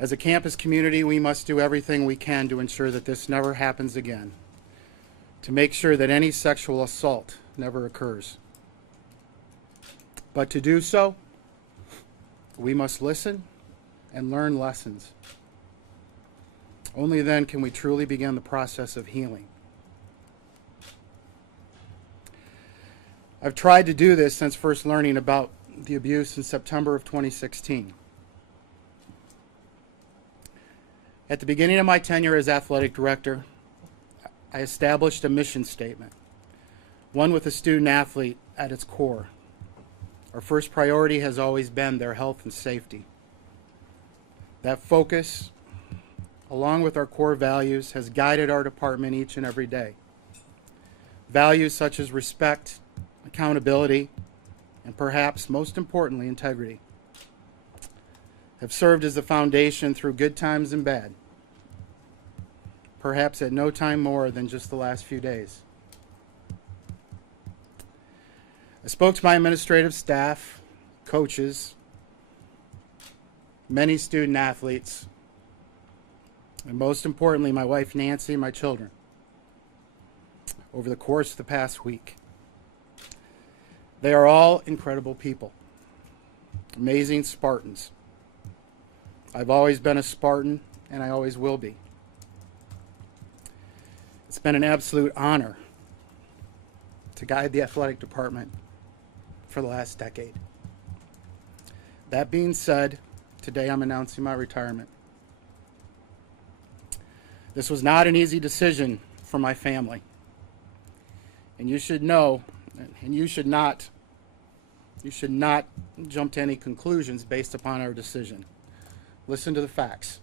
As a campus community, we must do everything we can to ensure that this never happens again, to make sure that any sexual assault never occurs. But to do so, we must listen and learn lessons. Only then can we truly begin the process of healing. I've tried to do this since first learning about the abuse in September of 2016. At the beginning of my tenure as athletic director, I established a mission statement, one with the student athlete at its core. Our first priority has always been their health and safety. That focus, along with our core values, has guided our department each and every day. Values such as respect, accountability, and perhaps most importantly, integrity, have served as the foundation through good times and bad, perhaps at no time more than just the last few days. I spoke to my administrative staff, coaches, many student athletes, and most importantly, my wife Nancy and my children over the course of the past week. They are all incredible people, amazing Spartans. I've always been a Spartan, and I always will be. It's been an absolute honor to guide the athletic department for the last decade. That being said, today I'm announcing my retirement. This was not an easy decision for my family. And you should know, and you should not jump to any conclusions based upon our decision. Listen to the facts.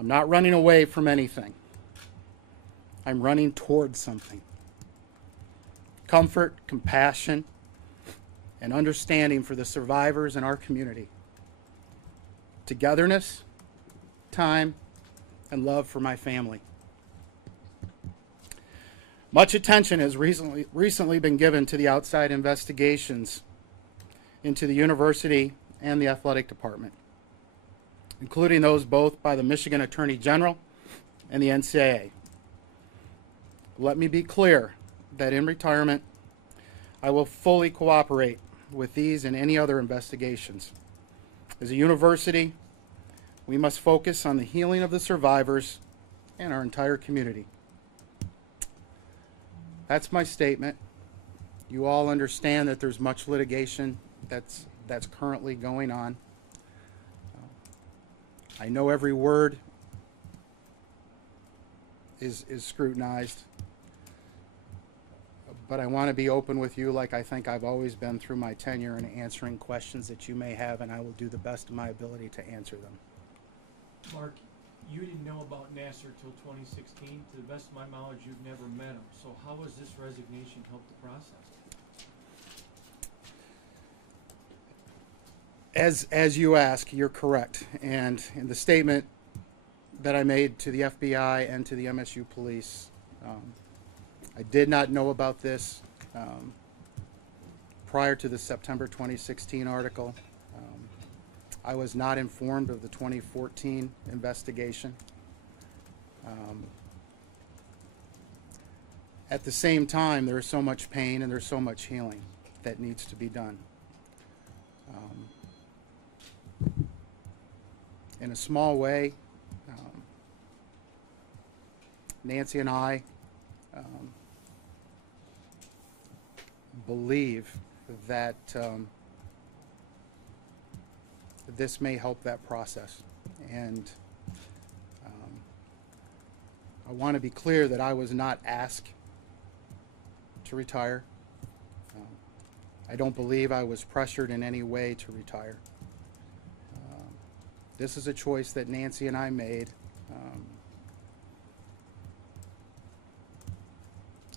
I'm not running away from anything. I'm running towards something. Comfort, compassion, and understanding for the survivors in our community. Togetherness, time, and love for my family. Much attention has recently been given to the outside investigations into the university and the athletic department, including those both by the Michigan Attorney General and the NCAA. Let me be clear that in retirement, I will fully cooperate with these and any other investigations. As a university, we must focus on the healing of the survivors and our entire community. That's my statement. You all understand that there's much litigation that's currently going on. I know every word is scrutinized, but I want to be open with you like I think I've always been through my tenure in answering questions that you may have, and I will do the best of my ability to answer them. Mark, you didn't know about Nasser till 2016. To the best of my knowledge, you've never met him. So how has this resignation helped the process? As you ask, you're correct. And in the statement that I made to the FBI and to the MSU police, I did not know about this prior to the September 2016 article. I was not informed of the 2014 investigation. At the same time, there is so much pain and there's so much healing that needs to be done. In a small way, Nancy and I believe that this may help that process. And I want to be clear that I was not asked to retire. I don't believe I was pressured in any way to retire. This is a choice that Nancy and I made,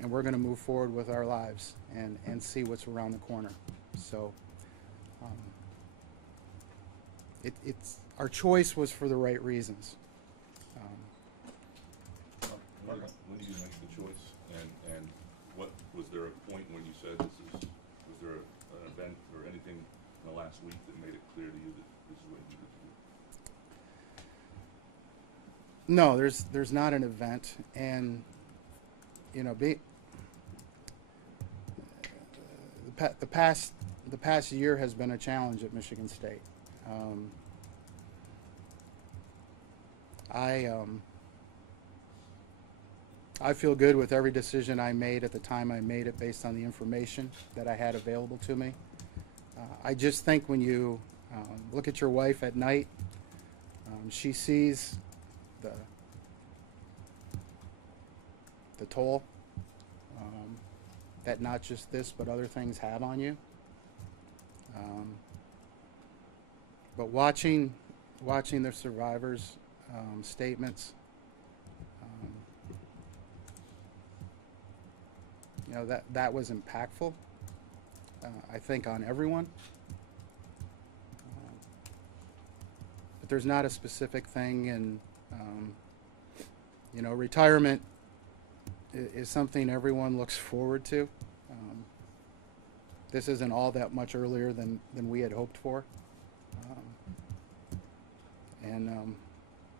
and we're going to move forward with our lives and see what's around the corner. So it's our choice was for the right reasons. When did you make the choice, and what was there a point when you said was there an event or anything in the last week that made it clear to you that this is what you needed to do? No, there's not an event, and you know, the past year has been a challenge at Michigan State. Um, I I feel good with every decision I made at the time I made it, based on the information that I had available to me. I just think when you look at your wife at night, she sees the toll that not just this but other things have on you. But watching the survivors' statements, you know, that was impactful. I think on everyone. But there's not a specific thing, and you know, retirement is something everyone looks forward to. This isn't all that much earlier than we had hoped for. And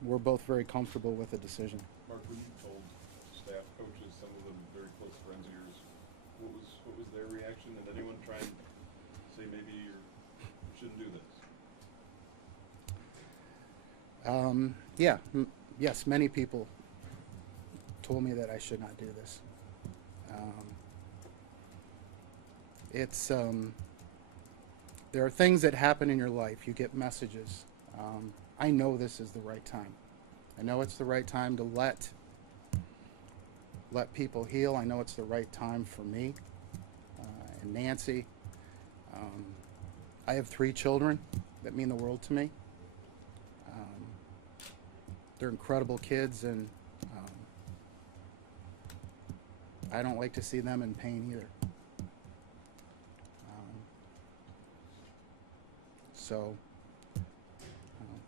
we're both very comfortable with the decision. Mark, when you told staff, coaches, some of them very close friends of yours, what was their reaction? Did anyone try and say maybe you shouldn't do this? Yes, many people told me that I should not do this. There are things that happen in your life. You get messages. I know this is the right time. I know it's the right time to let people heal. I know it's the right time for me and Nancy. I have 3 children that mean the world to me. They're incredible kids, and I don't like to see them in pain either. So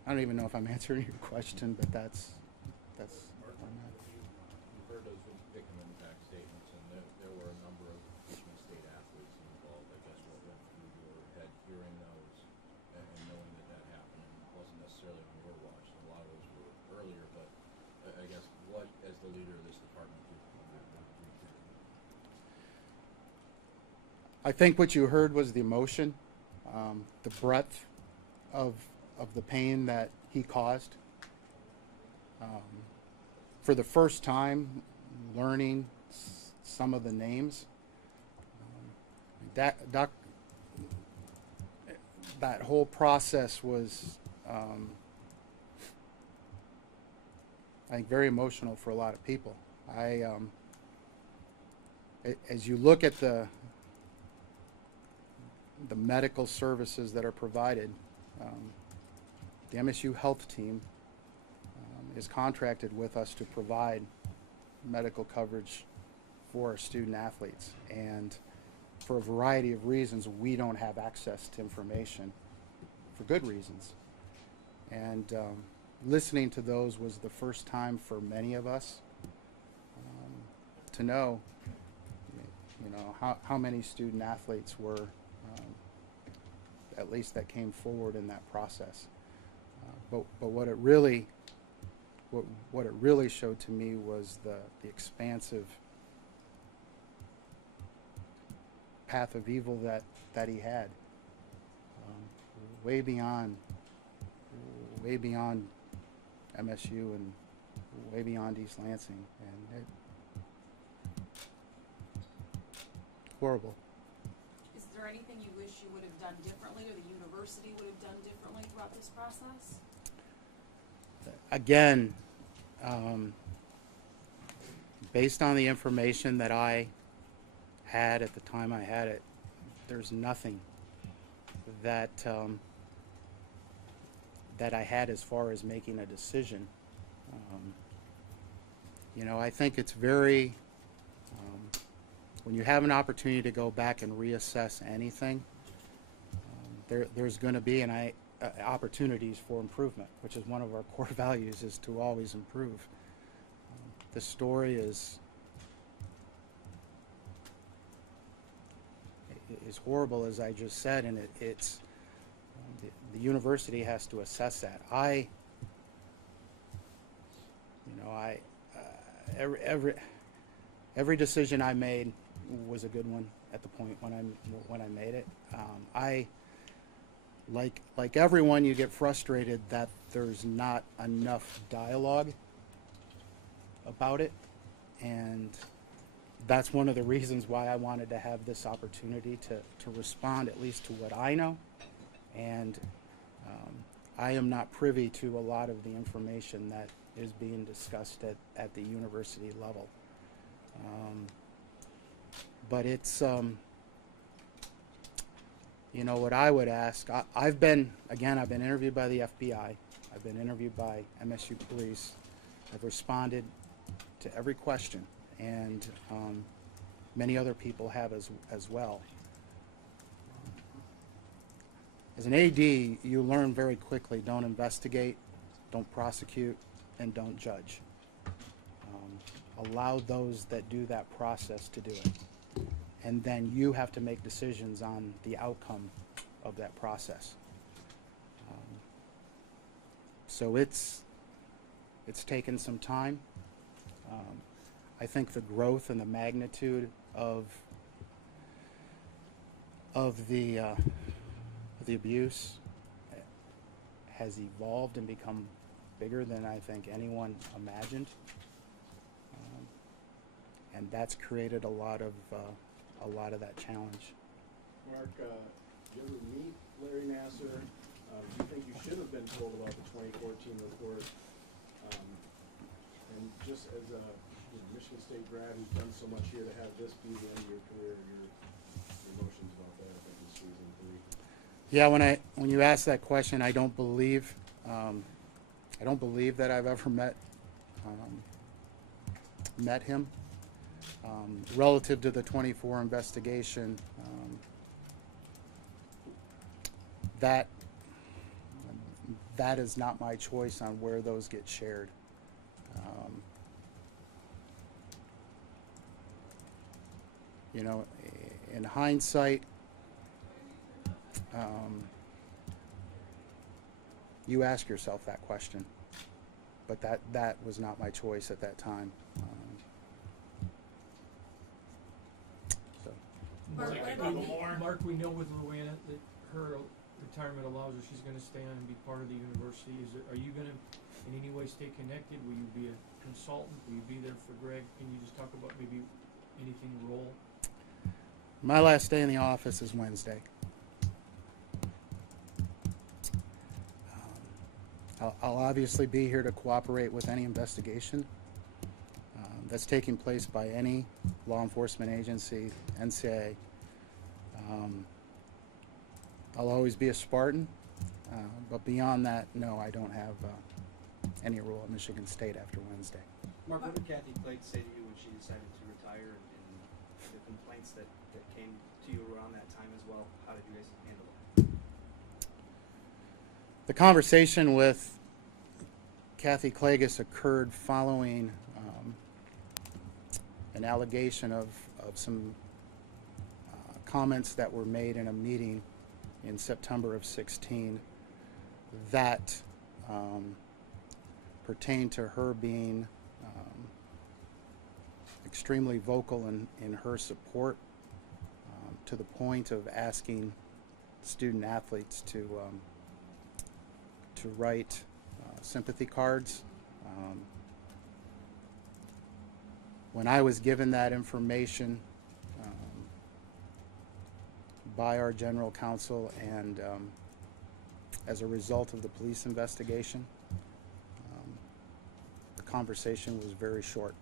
I don't even know if I'm answering your question, but that's where I'm at. You've heard those victim impact statements, and there were a number of Michigan State athletes involved. I guess what went through your head hearing those and knowing that happened, and it wasn't necessarily on your watch. A lot of those were earlier, but I guess what, as the leader of this department, do you think? I think what you heard was the emotion, the breadth of the pain that he caused. For the first time, learning some of the names, that whole process was, I think, very emotional for a lot of people. As you look at the medical services that are provided, the MSU health team is contracted with us to provide medical coverage for our student athletes, and for a variety of reasons we don't have access to information, for good reasons. And listening to those was the first time for many of us to know, you know, how many student athletes were at least that came forward in that process. But what it really showed to me was the expansive path of evil that he had, way beyond MSU and way beyond East Lansing, and horrible. Is there anything you wish you would have done differently, or the university would have done differently throughout this process? Again, based on the information that I had at the time I had it, there's nothing that that I had as far as making a decision. You know, I think it's very, when you have an opportunity to go back and reassess anything, there's going to be opportunities for improvement, which is one of our core values, is to always improve. The story is horrible, as I just said, and it's the university has to assess that. know, every decision I made was a good one at the point when I made it. I like everyone, you get frustrated that there's not enough dialogue about it, and that's one of the reasons why I wanted to have this opportunity to respond at least to what I know. And I am not privy to a lot of the information that is being discussed at the university level. But it's, you know, what I would ask, I've been interviewed by the FBI. I've been interviewed by MSU Police. I've responded to every question, and many other people have as well. As an AD, you learn very quickly, don't investigate, don't prosecute, and don't judge. Allow those that do that process to do it. And then you have to make decisions on the outcome of that process. So it's taken some time. I think the growth and the magnitude of the abuse has evolved and become bigger than I think anyone imagined, and that's created a lot of that challenge. Mark, did you ever meet Larry Nasser? Do you think you should have been told about the 2014 report? And just as a Michigan State grad who's done so much here, to have this be the end of your career, your emotions about that, I think, is season 3. Yeah, when you ask that question, I don't believe that I've ever met him. Relative to the 24 investigation, that is not my choice on where those get shared. You know, in hindsight, you ask yourself that question, but that was not my choice at that time. Mark, we know with Rowena that her retirement allows her, she's gonna stay on and be part of the university. Are you gonna in any way stay connected? Will you be a consultant? Will you be there for Greg? Can you just talk about maybe anything role? My last day in the office is Wednesday. I'll obviously be here to cooperate with any investigation that's taking place by any law enforcement agency, NCAA. I'll always be a Spartan, but beyond that, no, I don't have any role at Michigan State after Wednesday. Mark, what did Kathy Clegg say to you when she decided to retire, and the complaints that came to you around that time as well? How did you guys handle it? The conversation with Kathy Clegg occurred following an allegation of some comments that were made in a meeting in September of 16 that pertained to her being extremely vocal in her support, to the point of asking student athletes to write sympathy cards. When I was given that information by our general counsel, and as a result of the police investigation, the conversation was very short.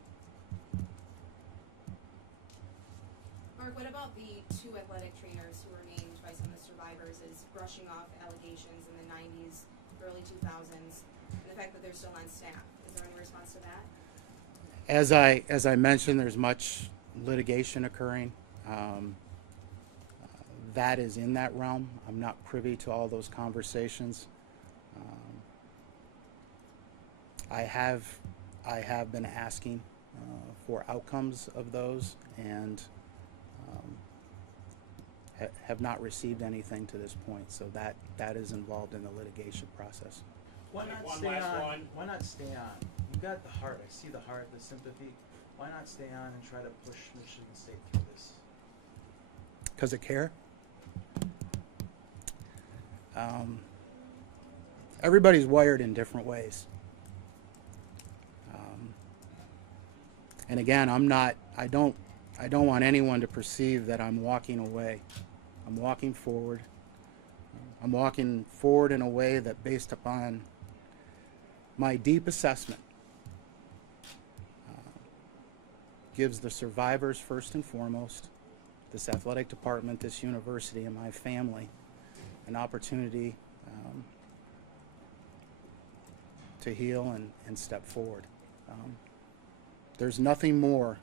Mark, what about the 2 athletic trainers who were named by some of the survivors as brushing off allegations in the 90s, early 2000s, and the fact that they're still on staff? Is there any response to that? As I mentioned, there's much litigation occurring. That is in that realm. I'm not privy to all those conversations. I have been asking for outcomes of those, and have not received anything to this point. So that is involved in the litigation process. Why not stay on? Why not stay on? You've got the heart. I see the heart, the sympathy. Why not stay on and try to push Michigan State through this? Because of care. Everybody's wired in different ways. And again, I don't want anyone to perceive that I'm walking away. I'm walking forward. I'm walking forward in a way that, based upon my deep assessment, gives the survivors, first and foremost, this athletic department, this university, and my family an opportunity to heal and step forward. There's nothing more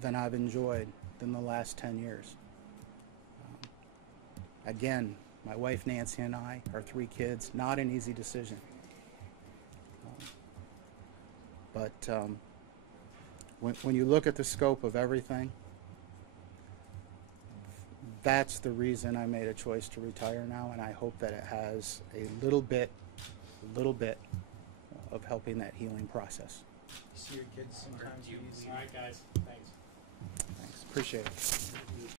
than I've enjoyed than the last 10 years. Again, my wife Nancy and I, our 3 kids, not an easy decision. But when you look at the scope of everything, that's the reason I made a choice to retire now, and I hope that it has a little bit of helping that healing process. See your kids sometimes. All right, guys. Thanks. Thanks. Appreciate it.